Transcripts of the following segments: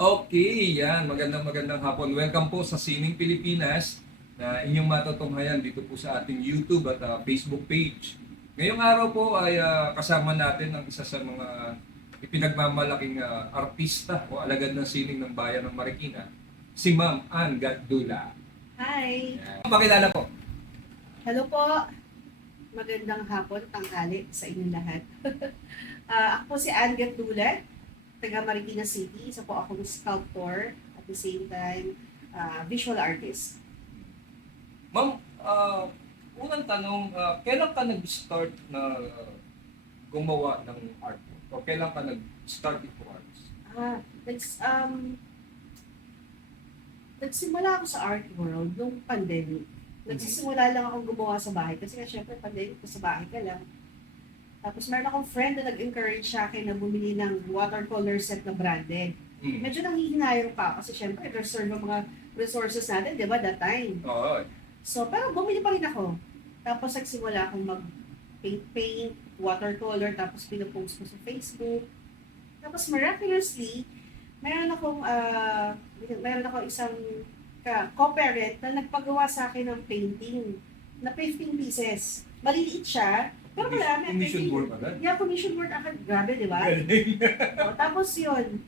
Okay, yan. Magandang hapon. Welcome po sa Sining Pilipinas na inyong matutunghayan dito po sa ating YouTube at Facebook page. Ngayong araw po ay kasama natin ang isa sa mga ipinagmamalaking artista o alagad ng sining ng bayan ng Marikina, si Ma'am Ann Gatdula. Hi! Yan. Pakilala po. Hello po! Magandang hapon, tanghali sa inyong lahat. Ako po si Ann Gatdula, taga Marikina City. Isa po akong sculptor at the same time visual artist. Ma'am, unang tanong, kailan ka nag-start na gumawa ng art? O kailan ka nag-start into arts? Ah, nags, um, Nagsimula ako sa art world nung pandemic. Nagsisimula lang akong gumawa sa bahay kasi syempre pandemic ko sa bahay ka lang. Tapos meron akong friend na nag-encourage sa akin na bumili ng watercolor set na branded. Mm. Medyo nanghihinayang pa kasi syempre reserve ang mga resources natin, di ba, that time. Oo. So, pero bumili pa rin ako. Tapos nagsimula akong mag-paint, watercolor, tapos pinapost ko sa Facebook. Tapos miraculously, meron akong isang co-parent na nagpagawa sa akin ng painting na 15 pieces. Maliliit siya, pero marami. Commission work agad? Yeah, commission work agad. Grabe, di ba? Galing. Tapos yun,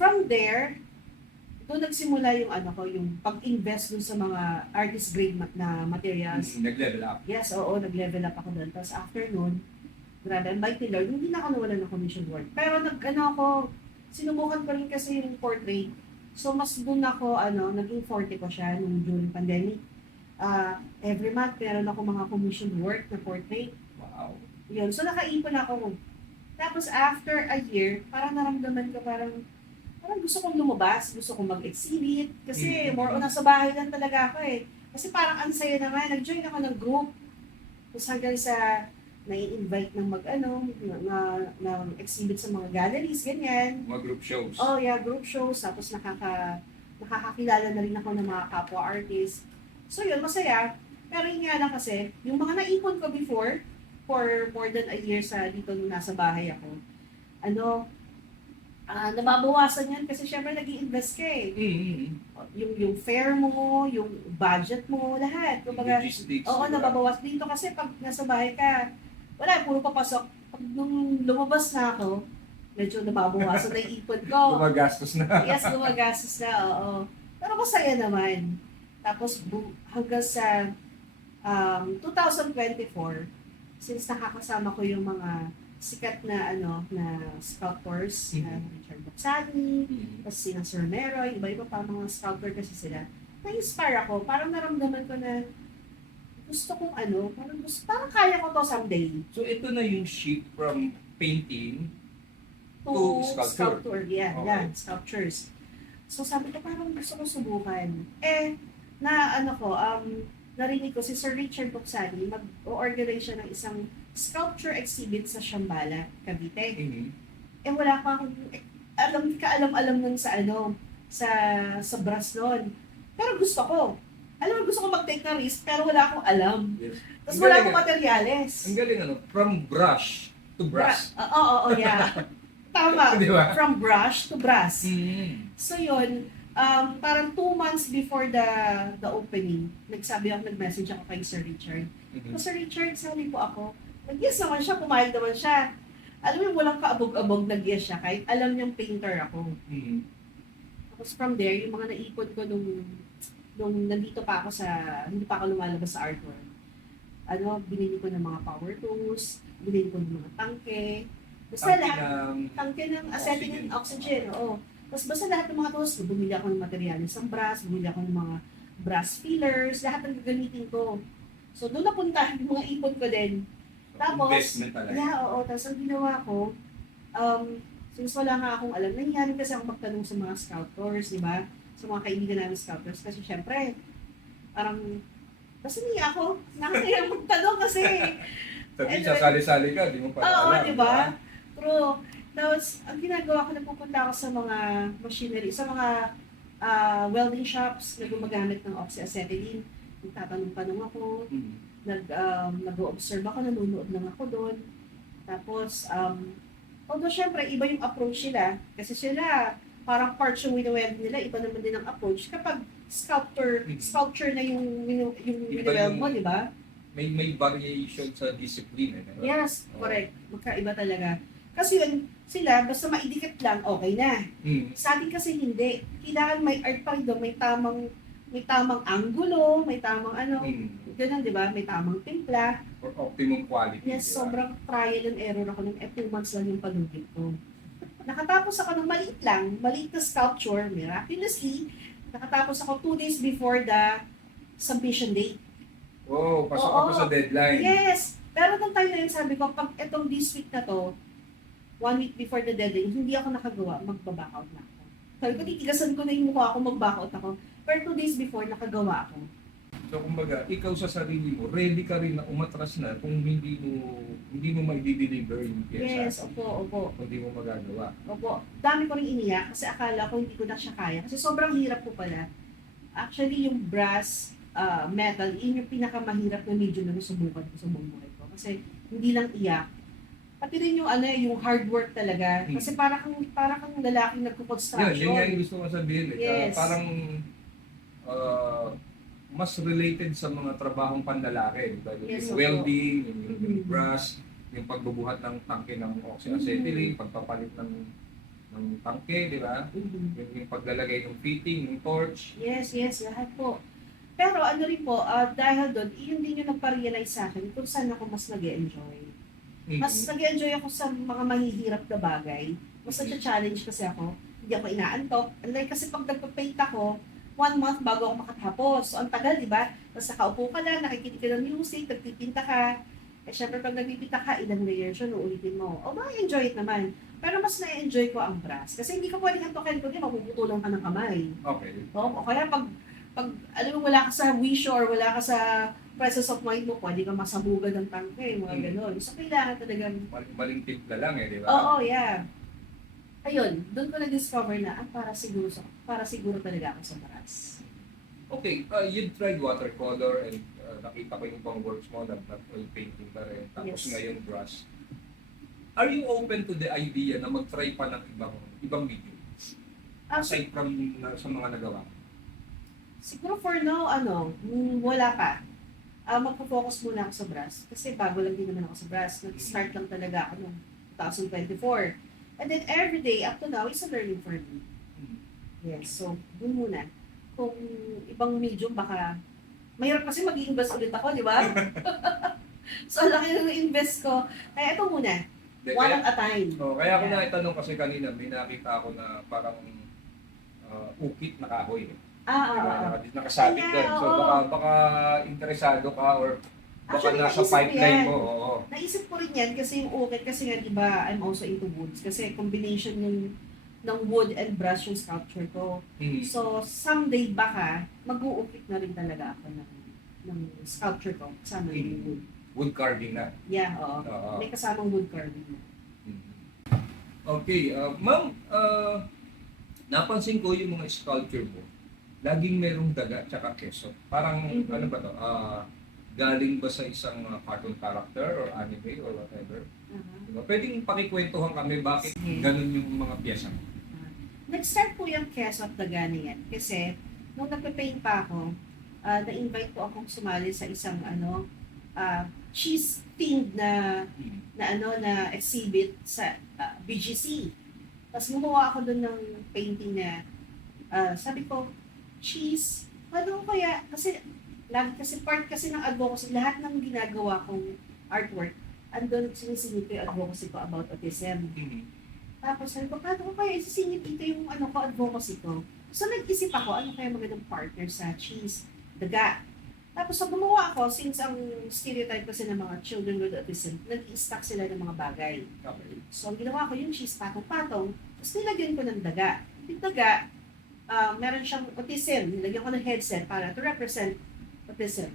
from there, doon nagsimula yung yung pag-invest dun sa mga artist grade na materials. Nag-level up. Yes, oo, nag-level up ako doon. Tapos after nun, grabe, and by Lord, hindi na ako nawalan ng commission work. Pero sinubukan ko rin kasi yung portrait. So mas doon ako, naging forte ko siya nung during pandemic. Every month, meron ako mga commission work na portrait. Wow. Yun, so nakaipon ako. Tapos after a year, parang naramdaman ko parang gusto kong lumabas, gusto kong mag-exhibit. Kasi more on nasa bahay lang talaga ako eh. Kasi parang ang saya naman, nag-join ako ng group. Tapos hanggang sa nai-invite ng na exhibit sa mga galleries, ganyan. Mga group shows. Oh yeah, group shows. Tapos nakakakilala na rin ako ng mga kapwa artists. So yun, masaya. Pero yun nga lang kasi, yung mga naipon ko before, for more than a year dito nung nasa bahay ako, nababawasan yan kasi syempre nag-i-invest ka eh. Yung fare mo, yung budget mo, lahat. Kumbaga, Logistics. oo, diba? nababawas dito kasi pag nasa bahay ka, wala, puro papasok. Pag nung lumabas na ako, medyo nababawasan na yung ipon ko. Gumagastos na. Yes, gumagastos na, oo. Pero masaya naman. Tapos hanggang sa 2024, since nakakasama ko yung mga sikat na sculptors, na Richard Boxani, tapos sina Sir Meroy, iba-iba pa mga sculptor kasi sila. Na-inspire ako, parang naramdaman ko na gusto kong parang kaya ko to someday. So ito na yung shift from painting To sculpture. sculpture, yeah, Okay. yeah, sculptures. So sabi ko, parang gusto ko subukan. Narinig ko si Sir Richard Boxani, mag-organize siya ng isang sculpture exhibit sa Shambhala, Cavite. Wala pa akong kaalam-alam nun sa brush nun. Pero gusto ko. Gusto ko mag-take na risk, pero wala akong alam. Yes. Tapos Ang wala galing, akong materyales. Ang galing from brush to brass. Oo, yeah. Tama. Di ba? From brush to brass. Mm. So yun, parang 2 months before the opening, nag-message ako kay Sir Richard. Sir Richard, sali po ako. Nag-yes naman siya, pumayag naman siya. Alam mo yung walang kaabog-abog, nag-yes siya kahit alam niyang painter ako. Tapos from there, yung mga naipon ko nung nandito pa ako hindi pa ako lumalabas sa art world. Binili ko ng mga power tools, binili ko ng mga tangke. Basta lahat, tangke ng acetylene and oxygen, oo. Tapos basta lahat ng mga tools, bumili ako ng materials ng brass, bumili ako ng mga brass fillers, lahat ng gagamitin ko. So doon napunta yung mga ipon ko din. Tapos, investment talaga. yeah, oo. Tapos ang ginawa ko, since wala nga akong alam, nangyari kasi ako magtanong sa mga sculptors, di ba? Sa mga kaibigan namin sculptors. Kasi syempre, parang, basta niya ako, nakakaya magtanong kasi. Sabi, sasali-sali ka, di mo pa Oo, alam. di ba? Pero, tapos, ang ginagawa ko, nagpupunta ako sa mga machinery, sa mga welding shops na gumagamit ng oxyacetylene. Nagtatanong-tanong ako, nag-o-observe ako, nanonood lang ako doon. Tapos, Although syempre, iba yung approach nila. Kasi sila, parang parts yung winoweld nila, iba naman din ang approach. Kapag sculpture na yung Iba winoweld yung- mo, di ba? May variation sa discipline. Eh, no? Yes, Oo. correct. Magkaiba talaga. Kasi yun, sila, basta maidikit lang, okay na. Mm. Sa atin kasi hindi. Kailangan may art pa rin doon, may tamang angulo, may tamang ano, ganun, di ba? May tamang timpla. For optimum quality. Yes, di ba? sobrang trial and error ako ng 2 months lang yung palugit ko. Nakatapos ako ng maliit na sculpture, miraculously. Nakatapos ako 2 days before the submission date. Oh, pasok Oo. ako sa deadline. Yes! Pero nung time na yun, sabi ko, pag etong this week na to, 1 week before the deadline, hindi ako nakagawa, magbaback out na ako. Sabi ko, titigasan ko na yung mukha ko, mag-back out ako. Pero 2 days before, nakagawa ako. So kumbaga, ikaw sa sarili mo, ready ka rin na umatras na kung hindi mo mai-deliver yung pyesa. Yes, opo. Kung hindi mo magagawa. Opo. Dami ko rin iniyak kasi akala ko hindi ko na siya kaya. Kasi sobrang hirap ko pala. Actually, yung brass, metal, yun yung pinakamahirap na medyo na nasubukan ko sa buong buhay ko. Kasi hindi lang iyak. Pati rin yung yung hard work talaga. Kasi para kang lalaking nagko-construction. Yun nga yung gusto ko sabihin. Yes. Parang mas related sa mga trabahong panlalaki. Diba? Yes, Yung opo. welding, yung Mhm. brass, yung pagbubuhat ng tangke ng oxyacetylene, pagpapalit ng tangke, di ba? Mhm. Yung paglalagay ng fitting, ng torch. Yes, lahat po. Pero ano rin po, dahil doon, yun din yung nagpa-realize sa akin kung saan ako mas nag-enjoy. Mas nag-enjoy ako sa mga mahihirap na bagay. Mas nag-challenge kasi ako. Hindi ako inaantok. Unlike kasi pag nagpa-paint ako, 1 month bago ako makatapos. So, ang tagal, di ba? Tapos nakaupo ka lang, nakikinig ka ng music, nagpipinta ka. Eh, syempre, pag nagpipinta ka, ilang layers yun, uulitin mo. Ma-enjoy it naman. Pero mas na-enjoy ko ang brass. Kasi hindi ka pwedeng antokin ko, di mapuputulan ka ng kamay. Okay. O kaya pag alam mo, wala ka sa wish or wala ka sa presence of mind mo, pwede ka masabugan ng tangke, mga gano'n. So, kailangan talagang Maling timpla lang eh, di ba? Oo, yeah. Ayun, doon ko na-discover na, para siguro talaga ako sa brass. Okay, you tried watercolor and nakita ko yung pang works mo, nag-oil painting ka rin, tapos Yes. ngayon brush. Are you open to the idea na mag-try pa ng ibang medium? Aside from sa mga nagawa? Siguro for now, wala pa. Magpo-focus muna ako sa brass. Kasi bago lang din naman ako sa brass. Nag-start lang talaga ako noong 2024. And then every day, up to now, is a learning for me. Yes, so, dun muna. Kung ibang medium, baka mahirap kasi mag-i-invest ulit ako, di ba? So, laki na invest ko. Kaya ito muna, one at a time. Kaya ako Yeah. na itanong kasi kanina, may nakita ako na parang ukit na kahoy. Nakasabit Kaya, doon. So oo. baka interesado ka or baka Actually, nasa naisip ko pipeline yan. mo. Oo. Naisip ko rin yan kasi yung ukit, kasi nga diba, I'm also into woods. Kasi combination ng wood and brush yung sculpture ko. Hmm. So, someday baka, mag-uukit na rin talaga ako ng sculpture ko. Kasama yung wood. Wood carving na. Yeah, oo. Oo. May kasamang wood carving na. Okay, ma'am, napansin ko yung mga sculpture mo, laging merong daga tsaka keso. Parang, Mhm. ano ba to? Galing ba sa isang cartoon character or anime or whatever? Uh-huh. Diba? Pwedeng pakikwentuhan kami bakit Sige. ganun yung mga pyesa mo. Nag-start po yung Keso at Daga na yan. Kasi, nung nagpe-paint pa ako, na-invite po akong sumali sa isang cheese-themed na exhibit sa BGC. Tapos gumawa ako doon ng painting na, sabi ko, cheese, ano kaya, kasi part kasi ng advocacy, lahat ng ginagawa kong artwork, andun sinisingit ko yung advocacy ko about autism. Tapos sabi ko, paano ko kaya isisingit dito yung advocacy ko? So nag-isip ako, ano kaya magandang partner sa cheese, daga. Tapos so gumawa ako, since ang stereotype kasi ng mga children with autism, nag-i-stack sila ng mga bagay. Okay. So ginawa ko yung cheese patong-patong, tapos nilagyan ko ng daga. Yung daga, meron siyang autism, nilagyan ko ng headset para to represent autism.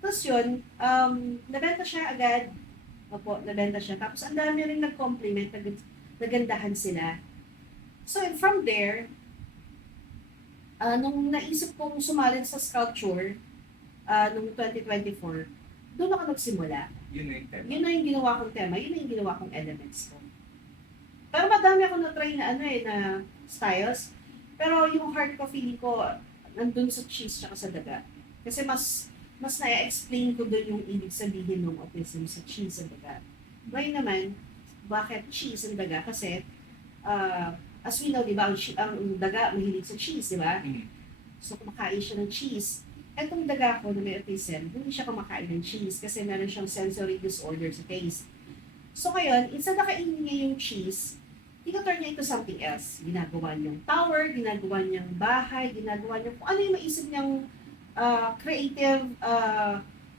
Tapos yun, nabenta siya agad. Opo, nabenta siya. Tapos ang dami rin nag-compliment, nagandahan sila. So from there, nung naisip kong sumali sa sculpture, nung 2024, doon ako nagsimula. Yun na yung tema. Yun na yung ginawa kong tema, yun na yung ginawa kong elements ko. Pero madami ako na-try na na styles. Pero yung heart ko, feeling ko, nandun sa cheese tsaka sa daga. Kasi mas na-explain ko doon yung ibig sabihin ng autism sa cheese and daga. Ngayon naman, bakit cheese and daga? Kasi, as we know, di ba, ang daga mahilig sa cheese, di ba? Mm. So, kumakain siya ng cheese. Etong daga ko na may autism, hindi siya kumakain ng cheese kasi meron siyang sensory disorder sa taste. So, ngayon, instead na kainin niya yung cheese, ito-turn niya into something else. Ginagawa niyang tower, ginagawa niyang bahay, ginagawa niyang kung ano yung maisip niyang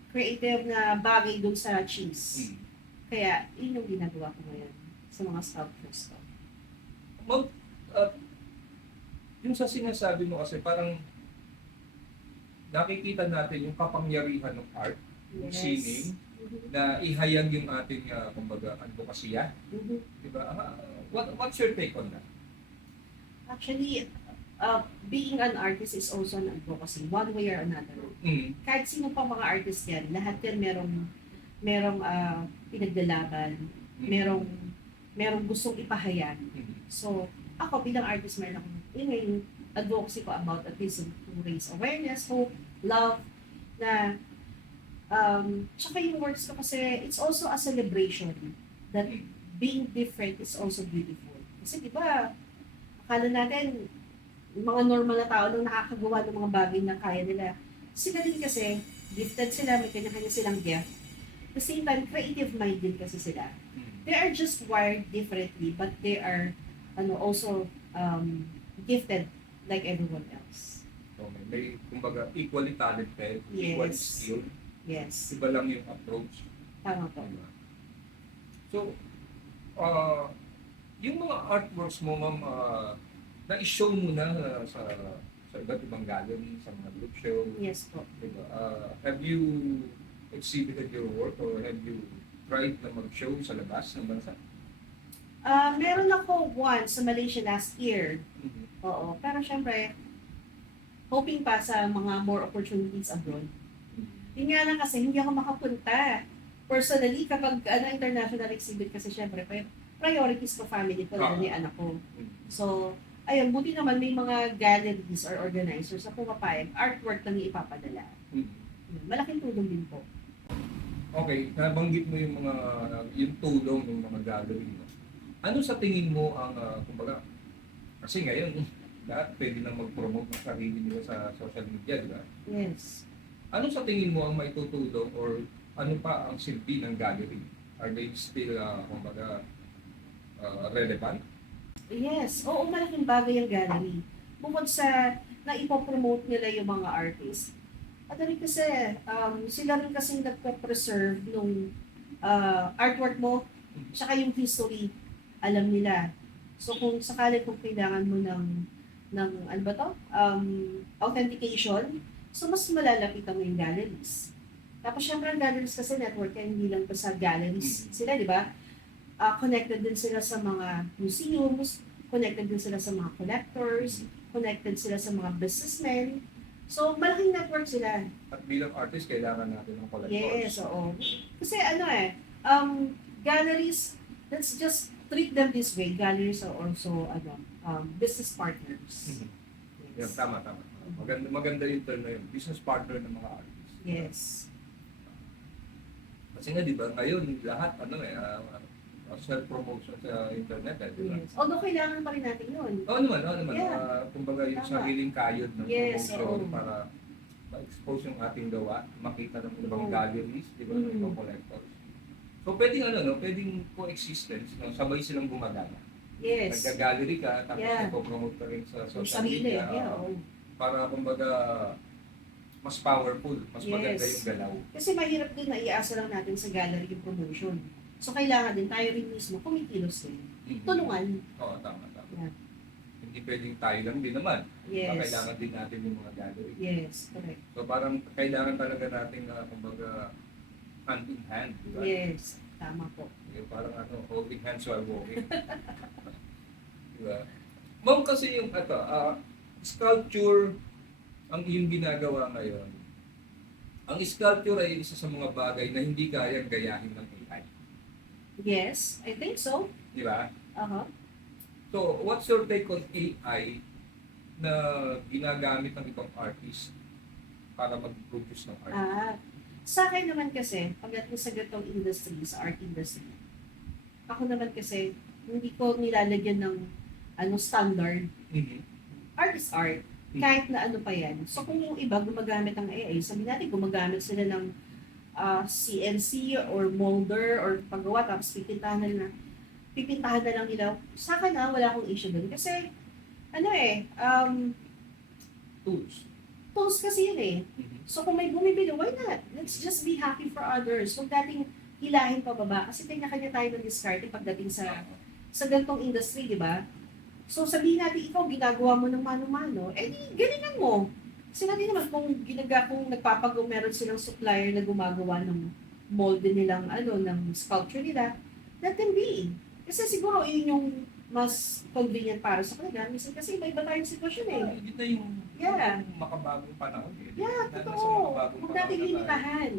creative na bagay dun sa cheese. Mm. Kaya, yun yung ginagawa ko ngayon sa mga sculptures ko. Ma'am, yung sa sinasabi mo kasi parang nakikita natin yung kapangyarihan ng art, yung sining, na ihayag yung ating, kumbaga, advokasya. Mhm. Diba? What's your take on that? Actually, being an artist is also an advocacy, one way or another. Mm. Kahit sino pang mga artist yan, lahat yan merong pinaglalaban, merong gustong ipahayag. Mm. So, ako bilang artist, meron akong, yun nga yung advocacy ko about autism to raise awareness, hope, love, na, tsaka yung works ko kasi, it's also a celebration that being different is also beautiful. Kasi di ba, akala natin, yung mga normal na tao lang nakakagawa ng mga bagay na kaya nila. Sila din kasi, gifted sila, may kanya-kanya silang gift. At the same time, creative mind din kasi sila. Mm. They are just wired differently, but they are also gifted like everyone else. Okay. May, kumbaga, equally talented, equally Yes. skilled. Yes, Iba lang yung approach. tama po. Diba? So, yung mga artworks mo, ma'am, na-show mo na sa iba't ibang gallery, sa mga group show. Yes po. Diba? Have you exhibited your work or have you tried na mag-show sa labas ng bansa? Meron ako once sa Malaysia last year. Mhm. Oo. Pero syempre, hoping pa sa mga more opportunities abroad. Yun nga lang kasi hindi ako makapunta. Personally, kapag international exhibit kasi syempre, priorities ko family ko, lalo yung anak ko. So, ayun, buti naman may mga galleries or organizers na pumapayag, artwork lang yung ipapadala. Mhm. Malaking tulong din po. Okay, nabanggit mo yung mga yung tulong ng mga gallery mo. Ano sa tingin mo ang kumbaga kasi ngayon lahat pwede na mag-promote ng sarili nila sa social media, di ba? Yes. Ano sa tingin mo ang maitutulong or ano pa ang silbi ng gallery? Are they still kumbaga relevant? Yes. Oo, malaking bagay ang gallery. Bukod sa na ipopromote nila yung mga artists. At rin kasi, sila rin kasi nagpo-preserve nung artwork mo, tsaka yung history, alam nila. So kung sakali kung kailangan mo ng ano ba to? Authentication, so mas malalapitan mo yung galleries. Tapos syempre ang galleries kasi network yan, hindi lang basta galleries sila, di ba? Connected din sila sa mga museums, connected din sila sa mga collectors, connected sila sa mga businessmen. So, malaking network sila. At bilang artist, kailangan natin ng collectors. Yes, oo. Kasi galleries, let's just treat them this way. Galleries are also business partners. Mhm. Yeah, tama. Maganda yung term na yun. Business partner ng mga artists. Yes. Kasi nga, di ba, ngayon, lahat, self-promotion sa internet, di ba? Yes. Although kailangan pa rin natin yun. Oo naman. Yeah. Kumbaga yung Tama. sariling kayod ng Yes, promotion oo. para ma-expose yung ating gawa, makita ng ibang Oo. galleries, di ba, ng Mm. ibang collectors. So, pwedeng coexistence, sabay silang gumagana. Yes. Nagka-gallery ka, tapos Yeah. nagpo-promote ka rin sa Yung social sarili. media. Yeah, oo. Para, kumbaga, mas powerful, mas maganda Yes. yung galaw. Kasi mahirap din na iasa lang natin sa gallery yung promotion. So, kailangan din tayo rin mismo kumikilos din. Tulungan. Oo, tama. Yeah. Hindi pwedeng tayo lang din naman. Yes. Kailangan din natin yung mga gallery. Yes, correct. So parang kailangan talaga natin kumbaga hand in hand, di ba? Yes, tama po. Yung parang holding hands while walking. Di ba? Ma'am, kasi yung sculpture ang iyong ginagawa ngayon. Ang sculpture ay isa sa mga bagay na hindi kayang gayahin ng AI. Yes, I think so. Di ba? Uh-huh. So, what's your take on AI na ginagamit ng ibang artist para mag-produce ng art? Sa akin naman kasi, pagdating sa ganitong industry, sa art industry, ako naman kasi, hindi ko nilalagyan ng standard. Mhm. Art is art. Kahit na ano pa yan. So kung yung iba gumagamit ng AI, sabi natin gumagamit sila ng CNC or molder or paggawa, tapos pipintahan na lang nila. Sa akin wala akong issue dun. Kasi, Tools. tools kasi yun eh. Mhm. So kung may bumibili, why not? Let's just be happy for others. Huwag nating hilahin pababa. Kasi kanya-kanya tayo ng discard pagdating sa ganitong industry, di ba? So sabihin natin, ikaw ginagawa mo ng mano-mano, di galingan mo. Kasi natin naman kung nagpapagawa, meron silang supplier na gumagawa ng mold nilang, ng sculpture nila, let them be. Kasi siguro yun yung mas convenient para sa kanila. Minsan kasi iba-iba tayong sitwasyon eh. Yun na yung makabagong panahon eh. Yeah, Nasa totoo. makabagong Huwag panahon natin na tayo. limitahan.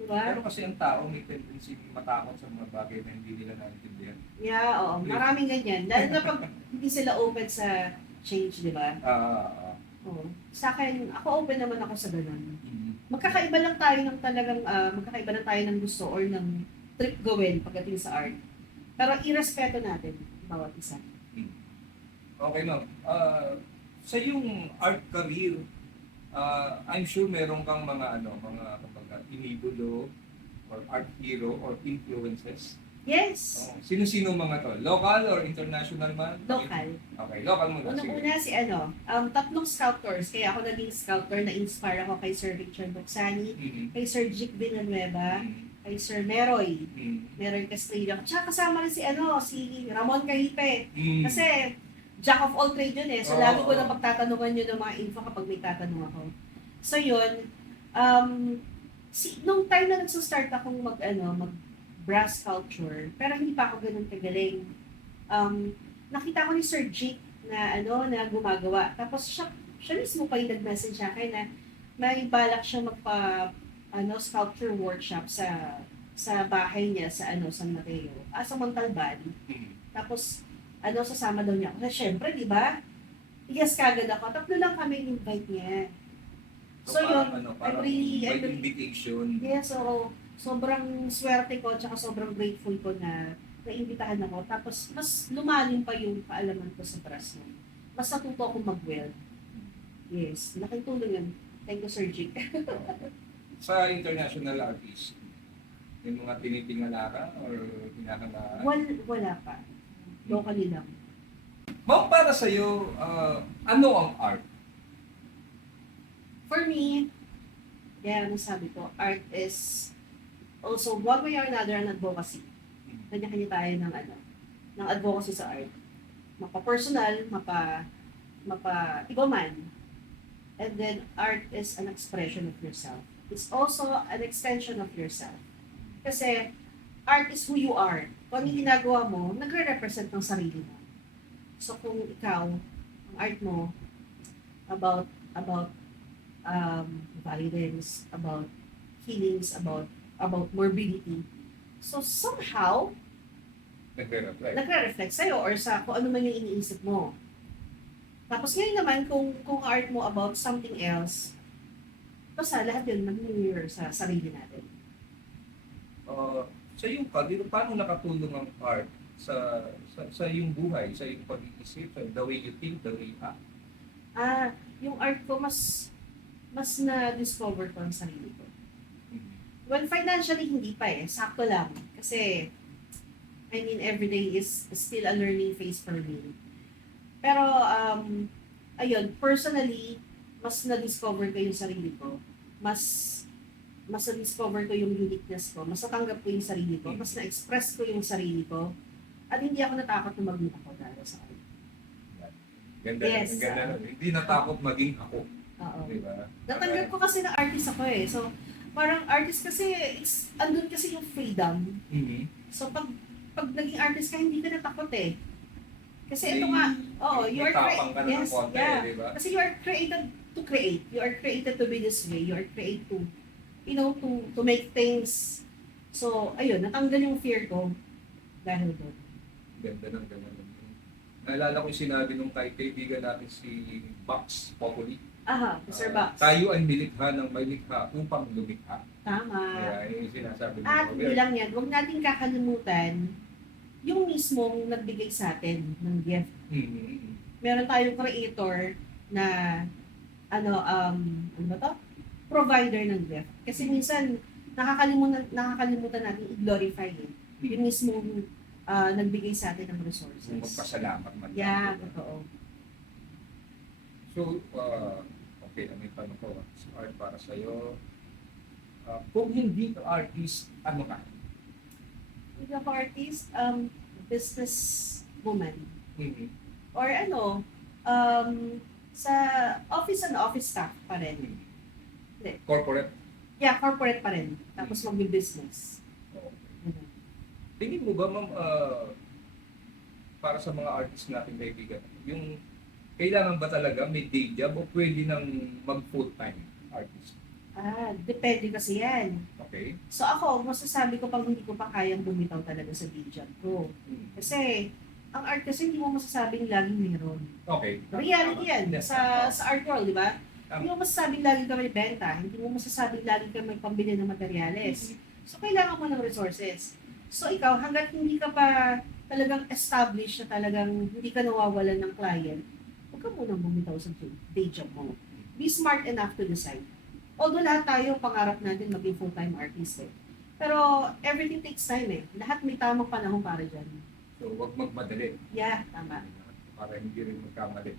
Diba? Pero kasi ang tao may tendency matakot sa mga bagay na hindi nila naintindihan. Yeah, oo. Maraming ganyan. Lalo na pag hindi sila open sa change, di ba? Oo. Sa akin, ako open naman ako sa ganun. Magkakaiba lang tayo ng gusto or ng trip gawin pagdating sa art. Pero irespeto natin bawat isa. Okay, ma'am. Sa yung art career, I'm sure meron kang mga kumbaga, inibulo or art hero or influences. Yes. Sino-sino mga to? Local or international man? Local. Okay, local muna. Sige. Unang-una si tatlong sculptors. Kaya ako naging sculptor, na-inspire ako kay Sir Richard Bocsani, kay Sir Jic Villanueva, kay Sir Meroy Castrillo. Tsaka kasama rin si Ramon Cahipe. Kasi jack of all trade yun eh. So lagi ko na pagtatanungan yun ng mga info kapag may tatanong ako. So yun, nung time na nagsa-start akong mag brass sculpture, pero hindi pa ako ganun kagaling. Nakita ko ni Sir Jic na na gumagawa. Tapos siya mismo pa yung nag-message sa akin na may balak siya sculpture workshop sa bahay niya sa San Mateo, sa Montalban. Tapos sasama daw niya ako. Na syempre, di ba? Yes, kagad ako. Tatlo lang kami invite niya. So yun, parang invitation. Yes, so sobrang swerte ko, tsaka sobrang grateful ko na naimbitahan ako. Tapos mas lumalim pa yung kaalaman ko sa brass mo. Mas natuto akong mag-weld. Yes, laking tulong yun. Thank you, Sir Jic. Sa international artist, may mga tinitingala ka or kinakala? Wala pa. Locally lang. Ma'am, para sa'yo, ano ang art? For me, sabi ko, art is also one way or another an advocacy. Kanya-kanya tayo ng advocacy sa art. Mapa-personal, iba man. And then, art is an expression of yourself. It's also an extension of yourself. Kasi, art is who you are. Kung ano yung ginagawa mo, nagre-represent ng sarili mo. So, kung ikaw, ang art mo, about violence, about feelings, about morbidity. So, somehow, nagre-reflect sa'yo or sa kung ano man yung iniisip mo. Tapos ngayon naman, kung art mo about something else, basta lahat yun nag-mirror sa sarili natin. Sa iyong career, paano nakatulong ang art sa iyong buhay, sa iyong pag-iisip, sa the way you think, the way you act? Yung art ko, mas na-discover ko ang sarili ko. Well, financially, hindi pa eh. Sakto lang. Kasi, everyday is still a learning phase for me. Pero, personally, mas na-discover ko yung sarili ko. Mas na-discover ko yung uniqueness ko. Mas natanggap ko yung sarili ko. Mas na-express ko yung sarili ko. At hindi ako natakot na maging ako dahil sa akin. Ganda, yes, ganda. Hindi natakot maging ako. Oo. Diba? Natanggap ko kasi na artist ako eh. So, parang artist kasi, andun kasi yung freedom. So, pag naging artist ka, hindi ka natakot eh. Kasi ito nga, you are created, diba? Kasi you are created to create. You are created to be this way. You are created to, to make things. So, ayun, natanggal yung fear ko dahil doon. Ganda ng. Naalala ko yung sinabi nung kaibigan natin si Box Populi. Aha, Mr. Box. Tayo ay nilikha ng may likha upang lumikha. Tama. Kaya yun yung sinasabi mo. At hindi lang yan, huwag natin kakalimutan yung mismong nagbigay sa atin ng gift. Mm-hmm. Meron tayong creator na ano ba to? Provider ng gift. Kasi minsan nakakalimutan natin i-glorify yung mismong nagbigay sa atin ng resources. Magpasalamat man. Yeah, totoo. So, okay, may tanong ko. Si Art para sa'yo. Kung hindi ka artist, ano ka? Hindi ako artist, business woman. Mm-hmm. Or sa office and office staff pa rin. Hindi. Corporate. Yeah, corporate pa rin. Tapos mag-business. Okay. Tingin mo ba, ma'am, para sa mga artist natin kaibigan, yung kailangan ba talaga may day job o pwede nang mag-full-time artist? Depende kasi yan. Okay. So ako, masasabi ko pag hindi ko pa kayang bumitaw talaga sa day job ko. Kasi, ang art kasi hindi mo masasabing laging meron. Okay. Reality yan. Yes, Sa art world, di ba? Hindi mo masasabing laging ka may benta. Hindi mo masasabing laging ka may pambili ng materyales. So, kailangan mo ng resources. So, ikaw, hanggat hindi ka pa talagang established na talagang hindi ka nawawalan ng client, huwag ka munang bumitaw sa day job mo. Be smart enough to decide. Although lahat tayo, pangarap natin maging full-time artist eh. Pero everything takes time eh. Lahat may tamang panahon para dyan. So, huwag magmadali. Yeah, tama. Para hindi rin magkamali.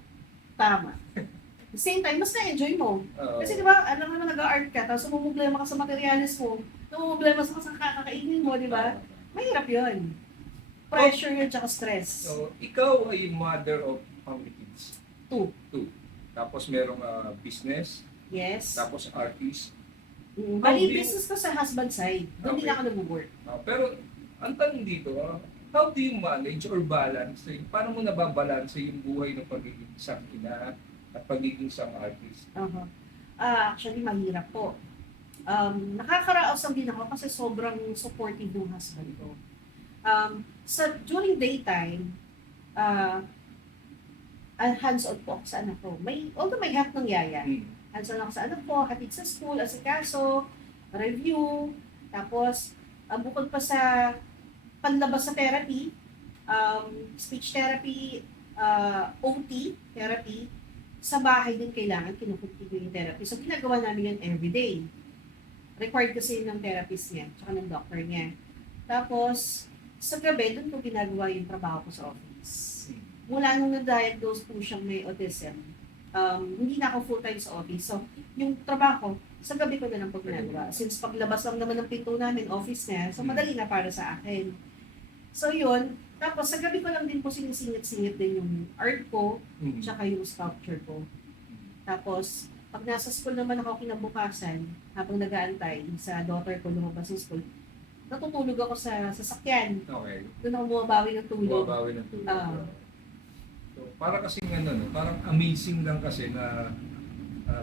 Tama. At the same time, mas na-enjoy mo. Kasi di ba, alam naman nag-art ka, tapos umumblema ka sa materialis mo, umumblema sa kakakainin mo, di ba? Mahirap yun. Pressure yun, tsaka stress. So, ikaw ay mother of how many kids? Two. Tapos merong business, Yes. tapos artist. Bali, How do you- business ko sa husband side. Doon din Okay. ako nag-work. Pero, ang tanong dito, how do you manage or balance? Paano mo nababalance yung buhay ng pagiging isang ina at pagiging isang artist? Uh-huh. Actually, mahirap po. Nakakaraos din ako kasi sobrang supportive ng husband ko. During daytime, hands-on po ako sa anak ko. Although may help ng yaya. Hands-on ako sa anak ko, hatid sa school, asikaso, review, tapos bukod pa sa panlabas sa therapy, speech therapy, OT therapy, sa bahay din kailangan kinukontinue yung therapy. So, ginagawa namin yan everyday. Required kasi yun ng therapist niya, tsaka ng doctor niya. Tapos, sa gabi, doon ko ginagawa yung trabaho ko sa office. Mula nung na-diagnose po siyang may autism, hindi na ako full-time sa office. So, yung trabaho, sa gabi ko na lang po ginagawa. Since paglabas lang naman ng pinto namin, office niya, so madali na para sa akin. So, yun. Tapos, sa gabi ko lang din po sinisingit-singit din yung art ko, tsaka yung sculpture ko. Tapos, pag nasa school naman ako kinabukasan, habang nag-aantay sa daughter ko lumabas ng school, natutulog ako sa sasakyan. Okay. Doon ako bumabawi ng tulog. Bumabawi ng tulog. So, para kasing parang amazing lang kasi na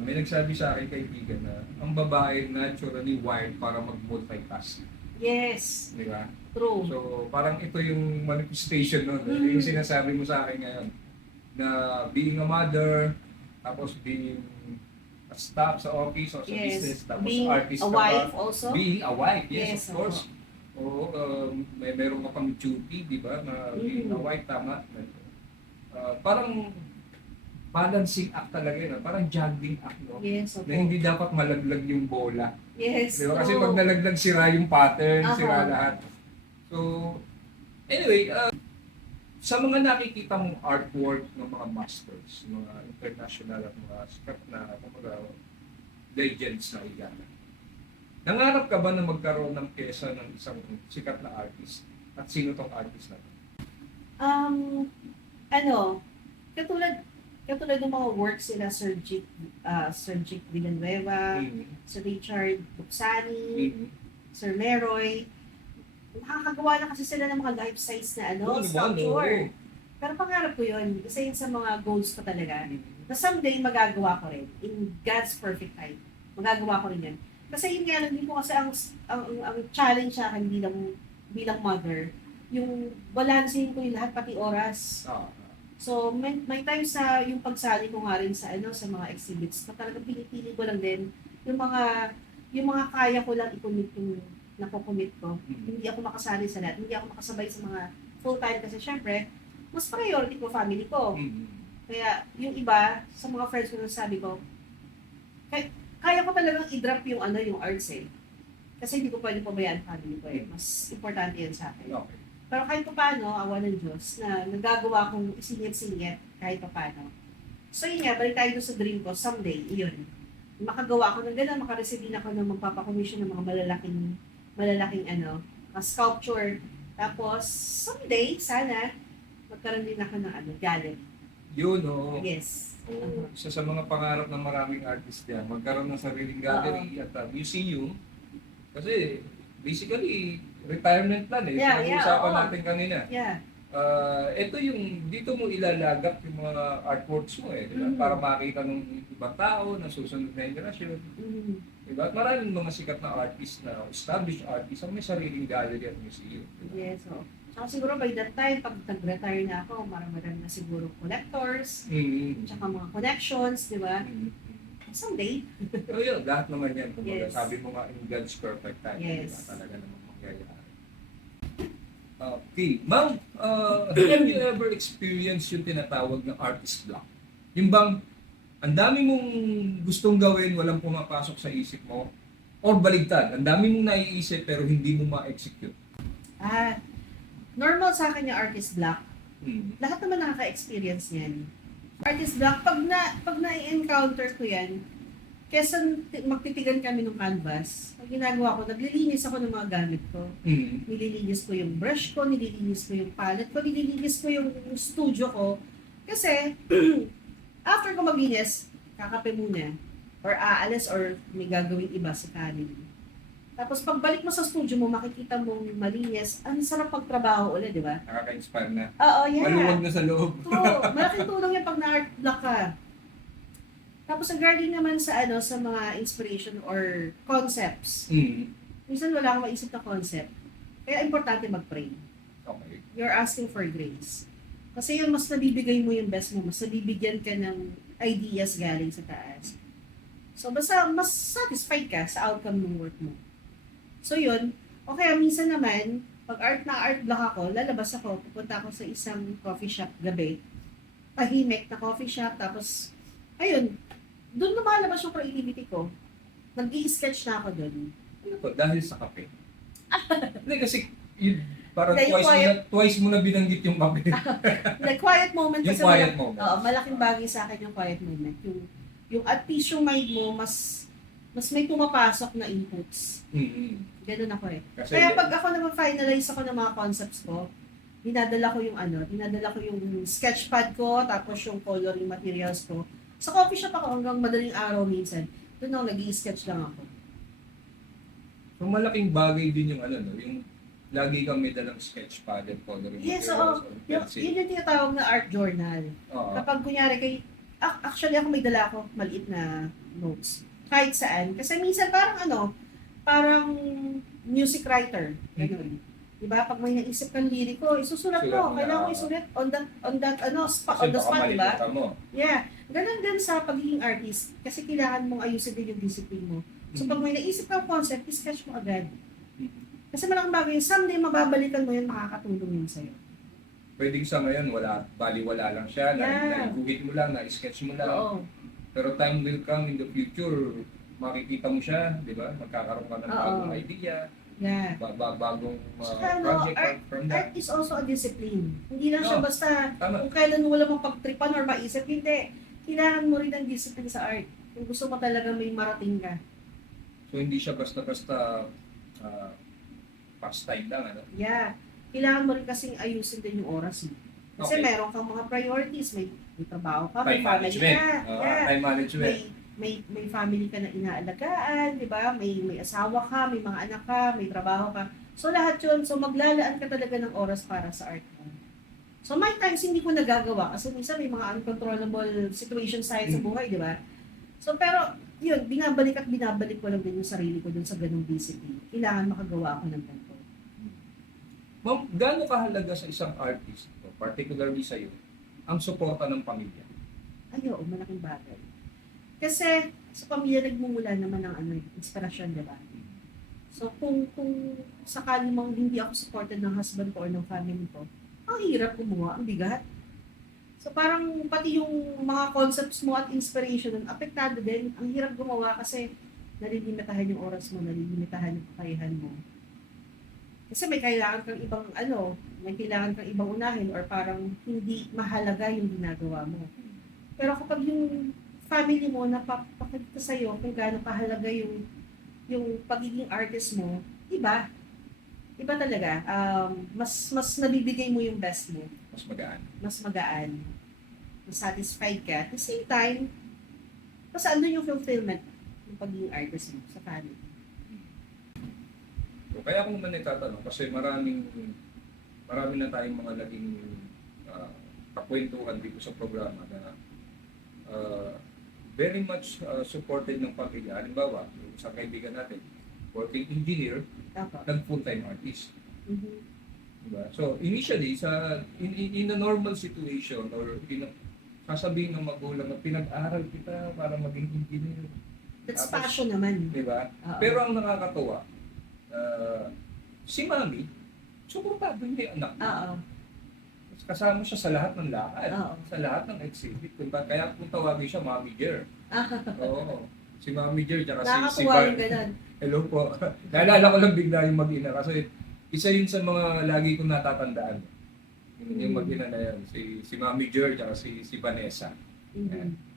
may nagsabi sa akin kaibigan na ang babae naturally wired para mag-multitask. Yes, Di ba? true. So, parang ito yung manifestation nun. Yung sinasabi mo sa akin ngayon na being a mother, tapos being a staff sa office or sa business, tapos being artist a ka wife pa. also. Being a wife, yes, Yes, of course. Oo, meron ka pang duty, di ba, na being a wife, tama. Parang balancing act talaga yun. Parang juggling act, no? Yes, Na hindi dapat malaglag yung bola. Yes, Di ba? Kasi true. pag nalaglag, sira yung pattern, sira Aha. lahat. So, anyway, sa mga nakikita mong artwork ng mga masters, mga international at mga sikat na legends na igana, nangarap ka ba na magkaroon ng pyesa ng isang sikat na artist? At sino tong artist na to? Katulad ng mga works sila Sir Jake Villanueva, Sir Richard Buksani, Sir Meroy, nakakagawa na kasi sila ng mga life-size na sculpture. Pero pangarap ko yun, isa yun sa mga goals ko talaga, na someday magagawa ko rin, in God's perfect time, magagawa ko rin yan. Kasi yun nga lang din po kasi ang challenge sa akin bilang mother, yung balansehin ko yung lahat pati oras. So, may times sa yung pagsali ko nga rin sa sa mga exhibits na talagang pinipili ko lang din yung mga kaya ko lang i-commit yung nakocommit ko. Hindi ako makasali sa lahat. Hindi ako makasabay sa mga full-time kasi syempre, mas priority ko family ko. Kaya yung iba, sa mga friends ko sabi ko, kaya ko talagang i-drop yung yung arts eh. Kasi hindi ko pwede pabayaan family ko eh. Mas importante yan sa akin. Okay. Pero kahit pa paano, awa ng Diyos, na nagagawa kong isingit-singit kahit pa paano. So yun nga, balik tayo doon sa dream ko, someday, iyon. Makagawa ako ng gano'n, makareceive din ako ng magpapakommission ng mga malalaking sculpture. Tapos, someday, sana, magkaroon din ako ng gallery. Yun, oo. Yes. Isa sa mga pangarap ng maraming artist yan, magkaroon ng sariling gallery at museum. Kasi, basically, retirement plan eh. Yeah, Pinag-uusapan oo. natin kanina. Yeah. Ito dito mo ilalagak yung mga artworks mo eh, di ba? Para makita ng ibang tao, ng susunod na generasyon. Di ba? At maraming mga sikat na artist na established artist ang may sariling gallery at museum. Diba? Yes, so. Tsaka siguro by that time, pag nag-retire na ako, marami na siguro collectors, tsaka mga connections, di ba? Someday. Pero yun, lahat naman yan. Kumbaga, Yes. sabi mo nga in God's perfect time, Yes. diba? Talaga namang mangyayari. Okay. Ma'am, have you ever experienced yung tinatawag na artist block? Yung bang, ang dami mong gustong gawin, walang pumapasok sa isip mo? Or baligtad, ang dami mong naiisip pero hindi mo ma-execute? Normal sa akin yung artist block. Lahat naman nakaka-experience yan. Artist block, pag na-encounter ko yan, kesa magtitigan kami ng canvas, ang ginagawa ko, naglilinis ako ng mga gamit ko. Nililinis ko yung brush ko, nililinis ko yung palette ko, nililinis ko yung studio ko. Kasi, after ko maglinis, kakape muna. Or aalis or may gagawing iba sa kanin. Tapos pagbalik mo sa studio mo, makikita mong malinis, ang sarap pagtrabaho ulit, di ba? Nakaka-inspire na. Oo, yeah. Maluwag na sa loob. True. Malaking tulong yan pag na-art block ka. Tapos regarding naman sa sa mga inspiration or concepts. Minsan wala akong maisip na concept. Kaya importante mag-pray. Okay. You're asking for grace. Kasi yun, mas nabibigay mo yung best mo. Mas nabibigyan ka ng ideas galing sa taas. So, basta mas satisfied ka sa outcome ng work mo. So, yun. Okay, minsan naman, pag art block ako, lalabas ako, pupunta ako sa isang coffee shop gabi. Tahimik na coffee shop, tapos, ayun, doon lumalabas yung creativity ko. Nag-i-sketch na ako doon. Ano to? Dahil sa kape? Hindi kasi, parang Hindi, yung twice mo na binanggit yung kape. Like, quiet moment. Yung kasi quiet moment. Oo, malaking bagay sa akin yung quiet moment. Yung at peace yung mind mo, mas may pumapasok na inputs. Ganun ako eh. Kasi, Kaya pag ako naman finalize ako ng mga concepts ko, dinadala ko yung sketchpad ko, tapos yung coloring materials ko. Sa coffee shop ako hanggang madaling araw minsan. Doon ako nag-i-sketch lang ako. so malaking bagay din yung yung lagi kang may dalang sketch pad and coloring Yes, materials oo. or Yun pencil. yung tinatawag na art journal. Oo. Kapag kunyari actually ako may dala ako maliit na notes. Kahit saan. Kasi minsan parang music writer. Ganun. Diba? Pag may naisip kang liriko, isusulat Sulat mo. mo na, Kailangan mo oo. isulat on the spot, Kasi baka diba? malimutan mo. Yeah. Ganun din sa pagiging artist. Kasi kailangan mong ayusin din yung discipline mo. So pag may naisip kang concept, sketch mo agad. Kasi malaking bagay yun. Someday mababalikan mo yun, makakatulong yun sa'yo. Pwedeng sa ngayon, baliwala lang siya, Yeah. naiguhit mo lang, na-sketch mo lang. Oo. Pero time will come in the future, makikita mo siya, di ba? Magkakaroon ka ng Oo. bagong idea, Yeah. bagong Saka project from that. art is also a discipline. Hindi lang siya Oo. basta Tama. kung kailan mo wala mong pagtripan or maisip, hindi. Kailangan mo rin ng discipline sa art. Kung gusto mo talaga may marating ka. So hindi siya basta-basta pastime lang, Yeah. Kailangan mo rin kasing ayusin din yung oras mo. Kasi Okay. meron kang mga priorities. May trabaho ka, may Time family management. ka. Yeah. Time management. May family ka na inaalagaan, di ba? May asawa ka, may mga anak ka, may trabaho ka. So lahat yun. So maglalaan ka talaga ng oras para sa art mo. So may times hindi ko nagagawa kasi minsan may mga uncontrollable situations tayo sa buhay, di ba? So pero yun, binabalik ko lang din yung sarili ko dun sa ganung discipline. Kailangan makagawa ako ng ganito. Ma'am, gaano kahalaga sa isang artist, particularly sa iyo, ang suporta ng pamilya. Ay, oo, malaking bagay. Kasi sa pamilya nagmumula naman ng inspirasyon, di ba? So kung sakali mong hindi ako supported ng husband ko or ng family ko, ang hirap gumawa, ang bigat. So parang pati yung mga concepts mo at inspiration nun, apektado din. Ang hirap gumawa kasi nalilimitahan yung oras mo, nalilimitahan yung kakayahan mo. Kasi may kailangan kang ibang may kailangan kang ibang unahin or parang hindi mahalaga yung ginagawa mo. Pero kapag yung family mo napapakita sa'yo kung gaano kahalaga yung pagiging artist mo, iba. Iba talaga. Mas nabibigay mo yung best mo. Mas magaan. Mas magaan. Mas satisfied ka. At the same time, mas andun yung fulfillment ng pagiging artist mo sa family. So, kaya kung man itatanong, kasi marami na tayong mga naging kakwentuhan dito sa programa na very much supported ng pamilya. Halimbawa, yung sa kaibigan natin, working engineer, Tama. nag-full-time artist. Mhm. Diba? So, initially, in a normal situation, or sasabihin ng magulang na pinag-aral kita para maging engineer. That's Tapos, passion naman. Diba? Oo. Pero ang nakakatawa, si mami, suportado niya yung anak niya. Oo. Kasama siya sa lahat ng lakad, Oo. sa lahat ng exhibit. Kaya kung tawagin siya, Mami Jer. Ah, Oo. Si Mami Jer, tsaka si nakakatuwa Bar. yung ganun. Hello po. Naalala ko lang bigla yung mag-ina kasi isa yun sa mga lagi kong natatandaan. Yung mag-ina na yan, si Mami Jer, tsaka si Vanessa. Mhm.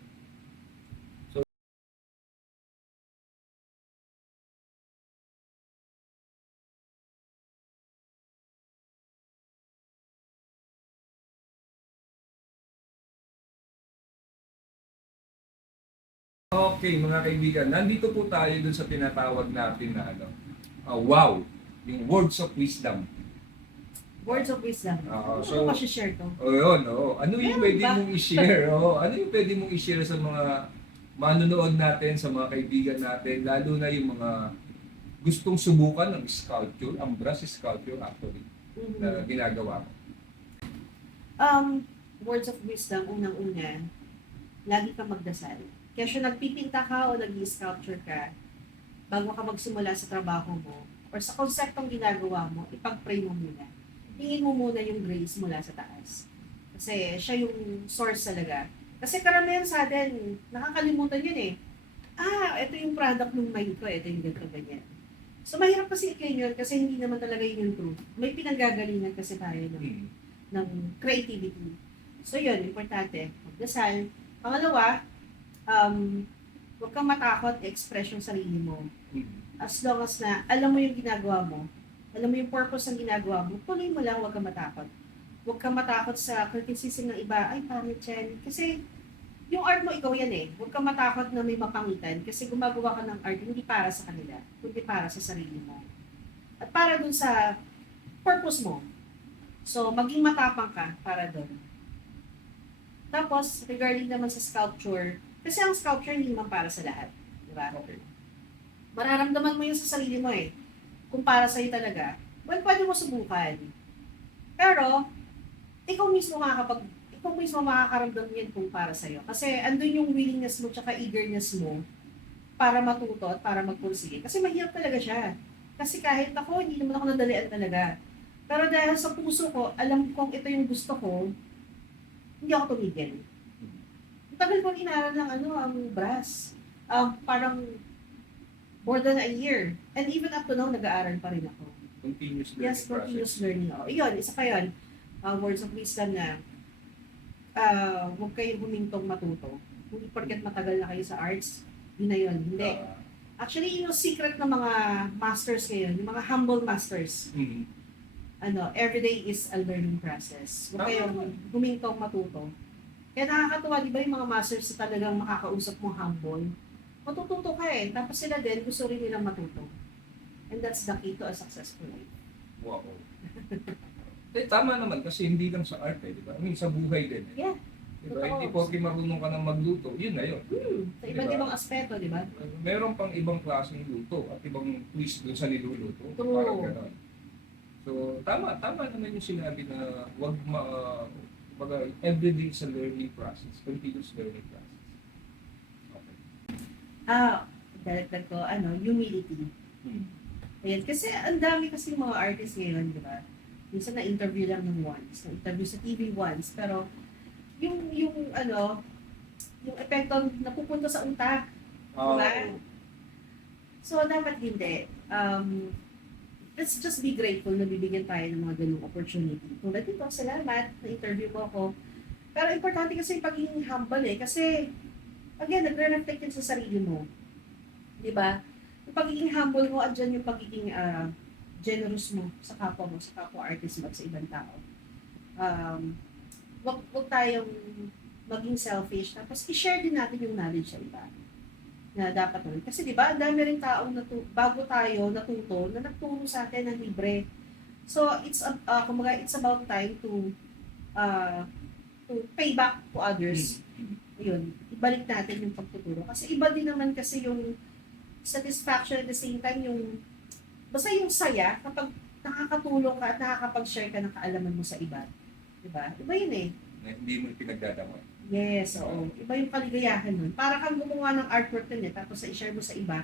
Okay, mga kaibigan, nandito po tayo dun sa tinatawag natin na wow, yung words of wisdom. Words of wisdom. Oo, Ano so- ba share to? O yun, oo. Ano yung Meron pwede ba? mong i-share? Oo, ano yung pwede mong i-share sa mga manonood natin, sa mga kaibigan natin, lalo na yung mga gustong subukan ng sculpture, ang brush sculpture actually, Mhm. na ginagawa mo. Words of wisdom, unang-una, lagi kang magdasal. Kaya siya nagpipinta ka o nag-sculpture ka, bago ka magsimula sa trabaho mo, or sa konseptong ginagawa mo, ipag-pray mo muna. Tingin mo muna yung grace mula sa taas. Kasi siya yung source talaga. Kasi karamihan sa atin, nakakalimutan yun eh. Ito yung product ng mind ko, ito yung ganito, ganyan. So mahirap kasi i-claim yun kasi hindi naman talaga yun yung truth. May pinanggagalingan kasi tayo ng creativity. So yun, importante. Magdasal. Pangalawa, huwag kang matakot i-express yung sarili mo. As long as na alam mo yung ginagawa mo, alam mo yung purpose ng ginagawa mo, tuloy mo lang, huwag kang matakot. Huwag kang matakot sa criticism ng iba, ay pangit yan. Kasi yung art mo, ikaw yan eh. Huwag kang matakot na may mapangitan kasi gumagawa ka ng art hindi para sa kanila, kundi para sa sarili mo. At para dun sa purpose mo. So, maging matapang ka para dun. Tapos, regarding naman sa sculpture, kasi ang sculpture hindi naman para sa lahat. Di ba? Okay. Mararamdaman mo yun sa sarili mo eh. Kung para sa'yo talaga, well, pwede mo subukan. Pero, ikaw mismo makakaramdam yan kung para sa'yo. Kasi andun yung willingness mo tsaka eagerness mo para matuto at para magpursige. Kasi mahirap talaga siya. Kasi kahit ako, hindi naman ako nadalian talaga. Pero dahil sa puso ko, alam kong ito yung gusto ko, hindi ako tumigil. Ang tagal ko inaral ng ang brass. Parang more than a year. And even up to now, nag-aaral pa rin ako. Continuous learning Yes, continuous process. learning ako. Iyon, isa pa yun. Words of wisdom na huwag kayong humintong matuto. Hindi porket matagal na kayo sa arts, yun na yun. Hindi. Actually, yung secret ng mga masters ngayon, yung mga humble masters, every day is a learning process. Huwag Tama kayong naman. humintong matuto. Kaya nakakatuwa, di ba yung mga masters na talagang makakausap mo humble? Matututo ka eh. Tapos sila din, gusto rin nilang matuto. And that's the key to a successful life. Wow. Tama naman kasi hindi lang sa art di ba? I mean, sa buhay din. Yeah. Di ba? Totoo. Hindi porke marunong ka na magluto, yun na yun. Sa iba't Diba? ibang aspeto, di ba? Meron pang ibang klaseng luto at ibang twist dun sa niluluto. True. Parang gano'n. So, tama naman yung sinabi na Kumbaga, everyday is a learning process, continuous learning process. Okay. Dagdag ko, humility. Ayan, kasi ang dami kasi mga artists ngayon, di ba? Minsan na-interview lang ng once, na-interview sa TV once, pero yung epekto napupunta sa utak, Oh. diba? So, dapat hindi. Let's just be grateful na bibigyan tayo ng mga ganung opportunity. Tulad dito, salamat, na-interview mo ako. Pero importante kasi yung pagiging humble kasi, again, nagre-reflect yun sa sarili mo. Di ba? Yung pagiging humble mo, andyan yung pagiging generous mo, sa kapwa artist mo at sa ibang tao. Wag tayong maging selfish, tapos i-share din natin yung knowledge sa iba na dapat nun. Kasi di ba, ang dami rin taong bago tayo natuto, na nagturo sa atin ng libre. So, kumbaga, it's about time to pay back to others. Yun, ibalik natin yung pagtuturo. Kasi iba din naman kasi yung satisfaction at the same time yung basta yung saya kapag nakakatulong ka at nakakapag-share ka ng kaalaman mo sa iba. Diba? Iba yun eh. Na hindi mo pinagdadamay. Yes, oo. Iba yung kaligayahan nun. Para kang gumawa ng artwork nun tapos i-share mo sa iba.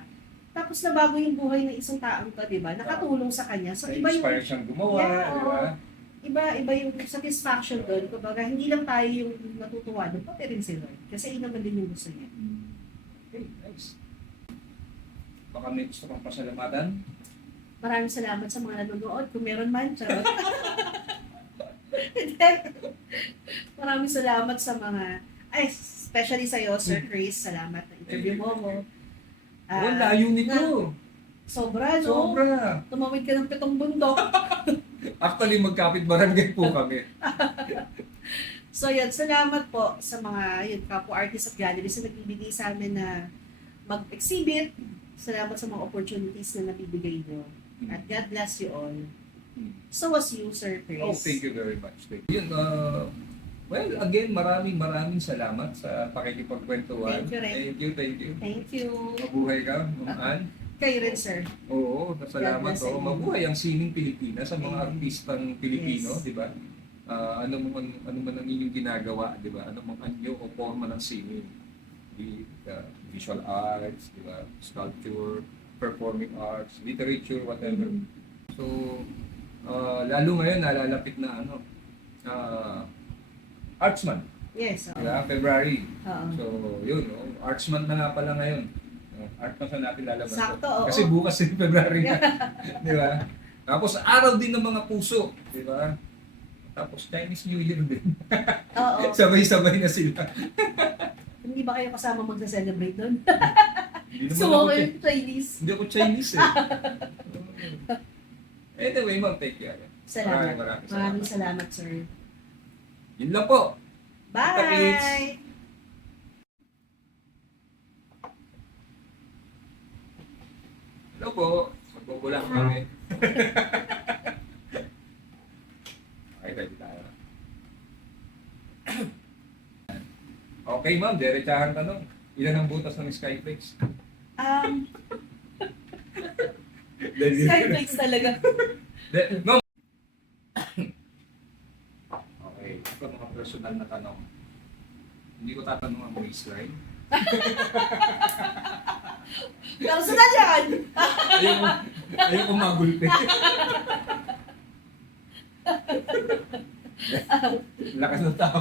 Tapos nabago yung buhay ng isang taong to, diba? Nakatulong sa kanya. So, iba yung Na-inspire siyang gumawa, Yeah, di ba? iba yung satisfaction doon. Kumbaga, hindi lang tayo yung natutuwa doon, pati rin si Lord. Kasi yun naman din yung gusto niya. Okay, nice. Baka may gusto kang pasalamatan? Maraming salamat sa mga nanonood. Kung meron man, charot. Maraming salamat sa mga, especially sa'yo, Sir Chris. Salamat na interview mo ako. Oh, layo nito. Sobra, no? Sobra. Tumawid ka ng 7 bundok. Actually, magkapit barangay po kami. So, yun. Salamat po sa mga kapwa artists at galleries na nagbibigay sa amin na mag-exhibit. Salamat sa mga opportunities na nabibigay nyo. At God bless you all. So was you, Sir Chris. Oh, thank you very much. Thank you. Yun, well, again, maraming salamat sa pakikipagkwentuhan. Thank you, Ren. Thank you. Thank you. Mabuhay ka, Ma'am. Kayo rin, sir. Oo, salamat. God bless Oo, you. mabuhay ang sining Pilipinas sa mga Amen. artistang Pilipino, Yes. di ba? Ano man ang inyong ginagawa, di ba? Ano mang anyo o forma ng sining. Visual arts, di ba? Sculpture, performing arts, literature, whatever. So, lalo ngayon nalalapit na Arts Month, Yes. di ba? February. Oo. So, yun, Arts Month na nga pala ngayon. Art Month na natin lalaban. Sakto, oo. Kasi bukas din February na. Di ba? Tapos araw din ng mga puso. Di ba? Tapos Chinese New Year din. Oo. Sabay-sabay na sila. Hindi ba kayo kasama magsa-celebrate doon? Hindi naman So, ako, kayo Chinese. hindi ako Chinese eh. Anyway, ma'am, take care. Salamat. Maraming Salamat, sir. Yun lang po. Bye! Hello po. Magbubulang kami. Okay, ready tayo. Okay, ma'am. Diretsahan tanong. Ilan ang butas ng Skyflex? Skyflex talaga. Ma'am. Okay. Ito mga personal na tanong. Hindi ko tatanong ang waistline. Personal yan! Ayaw ko magulpe. Lakas ng tao.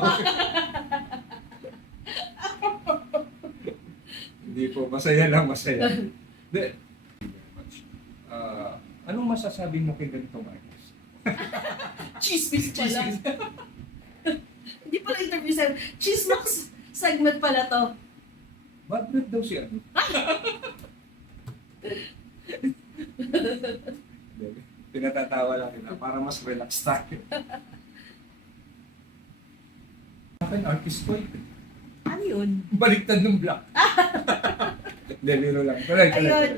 Hindi po, masaya lang, masaya. Thank you very much. Anong masasabi mo kay ganitong artist? Chismis pala. Hindi pala interview sa Chismis segment pala to. Bad mood daw siya. Pinatatawa lang kita para mas relax tayo. Akin artist ko eh. Ano yun? Baliktad ng black. Deliro lang. Tuloy. Ayun.